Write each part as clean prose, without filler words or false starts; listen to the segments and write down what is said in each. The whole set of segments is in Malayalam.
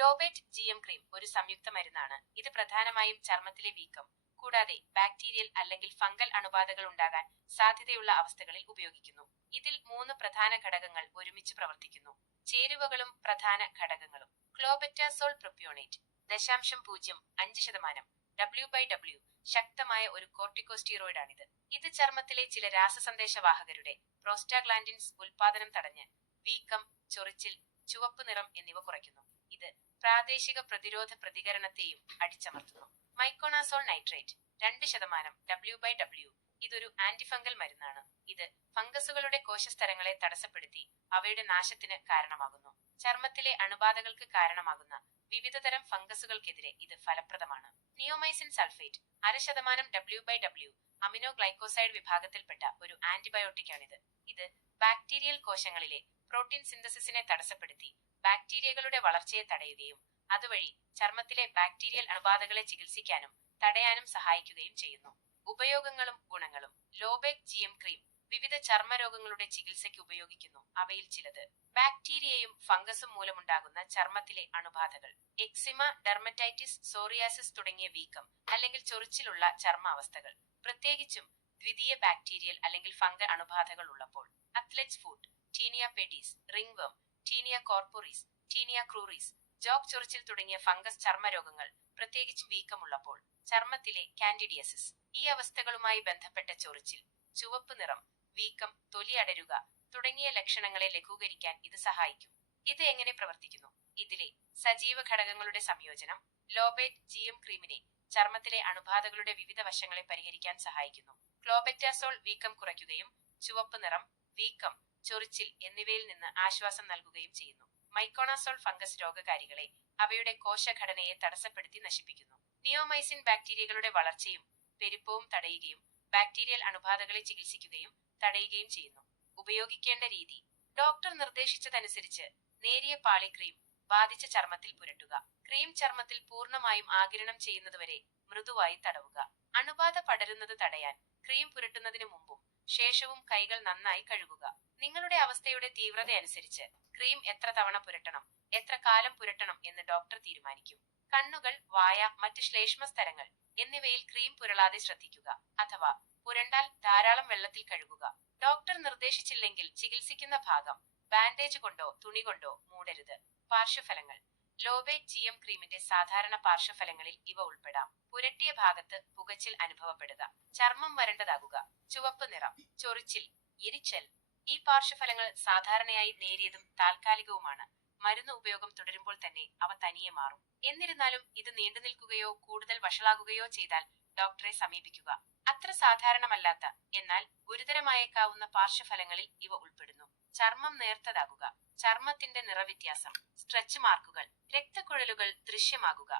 ലോബേറ്റ് GM ക്രീം ഒരു സംയുക്ത മരുന്നാണ്. ഇത് പ്രധാനമായും ചർമ്മത്തിലെ വീക്കം കൂടാതെ ബാക്ടീരിയൽ അല്ലെങ്കിൽ ഫംഗൽ അണുബാധകൾ ഉണ്ടാകാൻ സാധ്യതയുള്ള അവസ്ഥകളിൽ ഉപയോഗിക്കുന്നു. ഇതിൽ 3 പ്രധാന ഘടകങ്ങൾ ഒരുമിച്ച് പ്രവർത്തിക്കുന്നു. ചേരുവകളും പ്രധാന ഘടകങ്ങളും. ക്ലോബെറ്റാസോൾ പ്രൊപ്യോണേറ്റ് 0.05% W/W ശക്തമായ ഒരു കോർട്ടിക്കോസ്റ്റീറോയിഡാണിത്. ഇത് ചർമ്മത്തിലെ ചില രാസസന്ദേശവാഹകരുടെ പ്രോസ്റ്റാഗ്ലാൻഡിൻസ് ഉൽപാദനം തടഞ്ഞ് വീക്കം, ചൊറിച്ചിൽ, ചുവപ്പ് നിറം എന്നിവ കുറയ്ക്കുന്നു. ഇത് പ്രാദേശിക പ്രതിരോധ പ്രതികരണത്തെയും അടിച്ചമർത്തുന്നു. മൈക്കോണാസോൾ നൈട്രേറ്റ് 2% W/W ഇതൊരു ആന്റിഫംഗൽ മരുന്നാണ്. ഇത് ഫംഗസുകളുടെ കോശസ്തരങ്ങളെ തടസ്സപ്പെടുത്തി അവയുടെ നാശത്തിന് കാരണമാകുന്നു. ചർമ്മത്തിലെ അണുബാധകൾക്ക് കാരണമാകുന്ന വിവിധതരം ഫംഗസുകൾക്കെതിരെ ഇത് ഫലപ്രദമാണ്. Neomycin sulphate 0.5% W/W amino glycoside വിഭാഗത്തിൽപ്പെട്ട ഒരു ആന്റിബയോട്ടിക്കാണിത്. ഇത് ബാക്ടീരിയൽ കോശങ്ങളിലെ പ്രോട്ടീൻ സിന്തസിസിനെ തടസ്സപ്പെടുത്തി ബാക്ടീരിയകളുടെ വളർച്ചയെ തടയുകയും അതുവഴി ചർമ്മത്തിലെ ബാക്ടീരിയൽ അണുബാധകളെ ചികിത്സിക്കാനും തടയാനും സഹായിക്കുകയും ചെയ്യുന്നു. ഉപയോഗങ്ങളും ഗുണങ്ങളും. ലോബേറ്റ് GM ക്രീം വിവിധ ചർമ്മരോഗങ്ങളുടെ ചികിത്സയ്ക്ക് ഉപയോഗിക്കുന്നു. അവയിൽ ചിലത്: ബാക്ടീരിയയും ഫംഗസും മൂലമുണ്ടാകുന്ന ചർമ്മത്തിലെ അണുബാധകൾ, എക്സിമ, ഡെർമറ്റൈറ്റിസ്, സോറിയാസിസ് തുടങ്ങിയ വീക്കം അല്ലെങ്കിൽ ചൊറിച്ചിലുള്ള ചർമ്മാവസ്ഥകൾ, പ്രത്യേകിച്ചും ദ്വിതീയ ബാക്ടീരിയൽ അല്ലെങ്കിൽ ഫംഗൽ അണുബാധകൾ ഉള്ളപ്പോൾ. Athlete's foot, tinea pedis, ringworm, tinea corporis, tinea cruris, jock ചൊറിച്ചിൽ തുടങ്ങിയ ഫംഗസ് ചർമ്മരോഗങ്ങൾ, പ്രത്യേകിച്ചും വീക്കമുള്ളപ്പോൾ. ചർമ്മത്തിലെ കാൻഡിഡിയസിസ് ഈ അവസ്ഥകളുമായി ബന്ധപ്പെട്ട ചൊറിച്ചിൽ, ചുവപ്പ് നിറം, വീക്കം, തൊലി അടരുക തുടങ്ങിയ ലക്ഷണങ്ങളെ ലഘൂകരിക്കാൻ ഇത് സഹായിക്കും. ഇത് എങ്ങനെ പ്രവർത്തിക്കുന്നു? ഇതിലെ സജീവ ഘടകങ്ങളുടെ സംയോജനം ലോബേറ്റ് GM ക്രീമിനെ ചർമ്മത്തിലെ അണുബാധകളുടെ വിവിധ വശങ്ങളെ പരിഹരിക്കാൻ സഹായിക്കുന്നു. ക്ലോബെറ്റാസോൾ വീക്കം കുറയ്ക്കുകയും ചുവപ്പ് നിറം, വീക്കം, ചൊറിച്ചിൽ എന്നിവയിൽ നിന്ന് ആശ്വാസം നൽകുകയും ചെയ്യുന്നു. മൈക്കോണാസോൾ ഫംഗസ് രോഗകാരികളെ അവയുടെ കോശഘടനയെ തടസ്സപ്പെടുത്തി നശിപ്പിക്കുന്നു. നിയോമൈസിൻ ബാക്ടീരിയകളുടെ വളർച്ചയും പെരുപ്പവും തടയുകയും ബാക്ടീരിയൽ അണുബാധകളെ ചികിത്സിക്കുകയും തടയുകയും ചെയ്യുന്നു. ഉപയോഗിക്കേണ്ട രീതി. ഡോക്ടർ നിർദ്ദേശിച്ചതനുസരിച്ച് നേരിയ പാളി ക്രീം ബാധിച്ച ചർമ്മത്തിൽ പുരട്ടുക. ക്രീം ചർമ്മത്തിൽ പൂർണ്ണമായും ആഗിരണം ചെയ്യുന്നതുവരെ മൃദുവായി തടവുക. അണുബാധ പടരുന്നത് തടയാൻ ക്രീം പുരട്ടുന്നതിന് മുമ്പും ശേഷവും കൈകൾ നന്നായി കഴുകുക. നിങ്ങളുടെ അവസ്ഥയുടെ തീവ്രതയനുസരിച്ച് ക്രീം എത്ര തവണ പുരട്ടണം, എത്ര കാലം പുരട്ടണം എന്ന് ഡോക്ടർ തീരുമാനിക്കും. കണ്ണുകൾ, വായ, മറ്റ് ശ്ലേഷ്മ സ്ഥലങ്ങൾ എന്നിവയിൽ ക്രീം പുരളാതെ ശ്രദ്ധിക്കുക. അഥവാ പുരണ്ടാൽ ധാരാളം വെള്ളത്തിൽ കഴുകുക. ഡോക്ടർ നിർദ്ദേശിച്ചില്ലെങ്കിൽ ചികിത്സിക്കുന്ന ഭാഗം ബാൻഡേജ് കൊണ്ടോ തുണി കൊണ്ടോ മൂടരുത്. പാർശ്വഫലങ്ങൾ. ലോബേറ്റ് GM ക്രീമിന്റെ സാധാരണ പാർശ്വഫലങ്ങളിൽ ഇവ ഉൾപ്പെടാം. പുരട്ടിയ ഭാഗത്ത് പുകച്ചിൽ അനുഭവപ്പെടുക, ചർമ്മം വരണ്ടതാകുക, ചുവപ്പ് നിറം, ചൊറിച്ചിൽ, എരിച്ചൽ. ഈ പാർശ്വഫലങ്ങൾ സാധാരണയായി നേരിയതും താൽക്കാലികവുമാണ്. മരുന്ന് ഉപയോഗം തുടരുമ്പോൾ തന്നെ അവ തനിയെ മാറും. എന്നിരുന്നാലും ഇത് നീണ്ടുനിൽക്കുകയോ കൂടുതൽ വഷളാകുകയോ ചെയ്താൽ ഡോക്ടറെ സമീപിക്കുക. അത്ര സാധാരണമല്ലാത്ത എന്നാൽ ഗുരുതരമായേക്കാവുന്ന പാർശ്വഫലങ്ങളിൽ ഇവ ഉൾപ്പെടുന്നു. ചർമ്മം നേർത്തതാകുക, ചർമ്മത്തിന്റെ നിറവ്യത്യാസം, സ്ട്രെച്ച് മാർക്കുകൾ, രക്തക്കുഴലുകൾ ദൃശ്യമാകുക.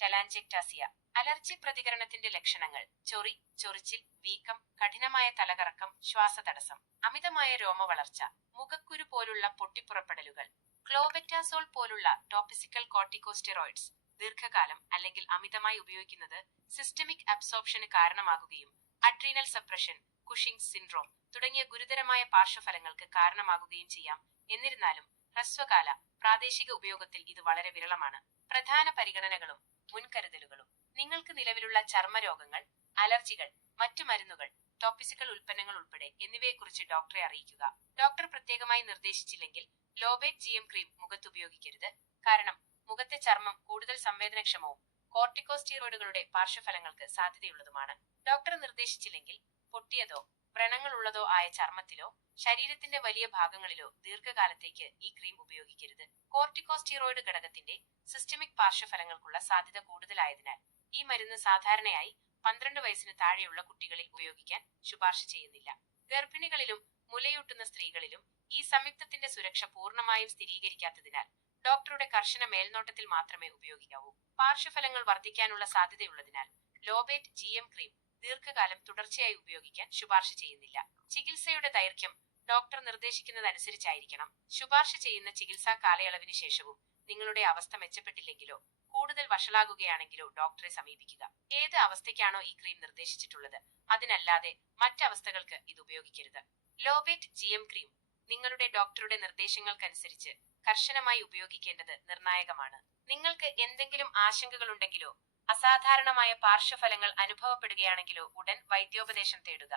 ടെലാഞ്ചെക്ടാസിയ അലർജി പ്രതികരണത്തിന്റെ ലക്ഷണങ്ങൾ: ചൊറി, ചൊറിച്ചിൽ, വീക്കം, കഠിനമായ തലകറക്കം, ശ്വാസതടസ്സം, അമിതമായ രോമവളർച്ച, മുഖക്കുരു പോലുള്ള പൊട്ടിപ്പുറപ്പെടലുകൾ. ക്ലോബെറ്റാസോൾ പോലുള്ള ടോപ്പിക്കൽ കോർട്ടിക്കോസ്റ്റെറോയിഡ്സ് ദീർഘകാലം അല്ലെങ്കിൽ അമിതമായി ഉപയോഗിക്കുന്നത് സിസ്റ്റമിക് അബ്സോർപ്ഷന് കാരണമാകുകയും അഡ്രീനൽ സപ്രഷൻ, കുഷിംഗ്സ് സിൻഡ്രോം തുടങ്ങിയ ഗുരുതരമായ പാർശ്വഫലങ്ങൾക്ക് കാരണമാകുകയും ചെയ്യാം. എന്നിരുന്നാലും ഹ്രസ്വകാല പ്രാദേശിക ഉപയോഗത്തിൽ ഇത് വളരെ വിരളമാണ്. പ്രധാന പരിഗണനകളും മുൻകരുതലുകളും. നിങ്ങൾക്ക് നിലവിലുള്ള ചർമ്മരോഗങ്ങൾ, അലർജികൾ, മറ്റു മരുന്നുകൾ, ടോപ്പിക്കൽ ഉൽപ്പന്നങ്ങൾ ഉൾപ്പെടെ എന്നിവയെക്കുറിച്ച് ഡോക്ടറെ അറിയിക്കുക. ഡോക്ടർ പ്രത്യേകമായി നിർദ്ദേശിച്ചില്ലെങ്കിൽ ലോബേറ്റ് GM ക്രീം മുഖത്ത് ഉപയോഗിക്കരുത്. കാരണം മുഖത്തെ ചർമ്മം കൂടുതൽ സംവേദനക്ഷമവും കോർട്ടിക്കോസ്റ്റീറോയിഡുകളുടെ പാർശ്വഫലങ്ങൾക്ക് സാധ്യതയുള്ളതുമാണ്. ഡോക്ടർ നിർദ്ദേശിച്ചില്ലെങ്കിൽ പൊട്ടിയതോ വ്രണങ്ങളുള്ളതോ ആയ ചർമ്മത്തിലോ ശരീരത്തിന്റെ വലിയ ഭാഗങ്ങളിലോ ദീർഘകാലത്തേക്ക് ഈ ക്രീം ഉപയോഗിക്കരുത്. കോർട്ടിക്കോസ്റ്റീറോയിഡ് ഘടകത്തിന്റെ സിസ്റ്റമിക് പാർശ്വഫലങ്ങൾക്കുള്ള സാധ്യത കൂടുതലായതിനാൽ ഈ മരുന്ന് സാധാരണയായി 12 വയസ്സിന് താഴെയുള്ള കുട്ടികളിൽ ഉപയോഗിക്കാൻ ശുപാർശ ചെയ്യുന്നില്ല. ഗർഭിണികളിലും മുലയൂട്ടുന്ന സ്ത്രീകളിലും ഈ സംയുക്തത്തിന്റെ സുരക്ഷ പൂർണ്ണമായും സ്ഥിരീകരിക്കാത്തതിനാൽ ഡോക്ടറുടെ കർശന മേൽനോട്ടത്തിൽ മാത്രമേ ഉപയോഗിക്കാവൂ. പാർശ്വഫലങ്ങൾ വർദ്ധിക്കാനുള്ള സാധ്യതയുള്ളതിനാൽ ലോബേറ്റ് GM ക്രീം ദീർഘകാലം തുടർച്ചയായി ഉപയോഗിക്കാൻ ശുപാർശ ചെയ്യുന്നില്ല. ചികിത്സയുടെ ദൈർഘ്യം ഡോക്ടർ നിർദ്ദേശിക്കുന്നതനുസരിച്ചായിരിക്കണം. ശുപാർശ ചെയ്യുന്ന ചികിത്സാ കാലയളവിന് ശേഷവും നിങ്ങളുടെ അവസ്ഥ മെച്ചപ്പെട്ടില്ലെങ്കിലോ കൂടുതൽ വഷളാകുകയാണെങ്കിലോ ഡോക്ടറെ സമീപിക്കുക. ഏത് അവസ്ഥയ്ക്കാണോ ഈ ക്രീം നിർദ്ദേശിച്ചിട്ടുള്ളത് അതിനല്ലാതെ മറ്റവസ്ഥകൾക്ക് ഇത് ഉപയോഗിക്കരുത്. ലോബേറ്റ് GM ക്രീം നിങ്ങളുടെ ഡോക്ടറുടെ നിർദ്ദേശങ്ങൾക്കനുസരിച്ച് കർശനമായി ഉപയോഗിക്കേണ്ടത് നിർണായകമാണ്. നിങ്ങൾക്ക് എന്തെങ്കിലും ആശങ്കകളുണ്ടെങ്കിലോ അസാധാരണമായ പാർശ്വഫലങ്ങൾ അനുഭവപ്പെടുകയാണെങ്കിലോ ഉടൻ വൈദ്യോപദേശം തേടുക.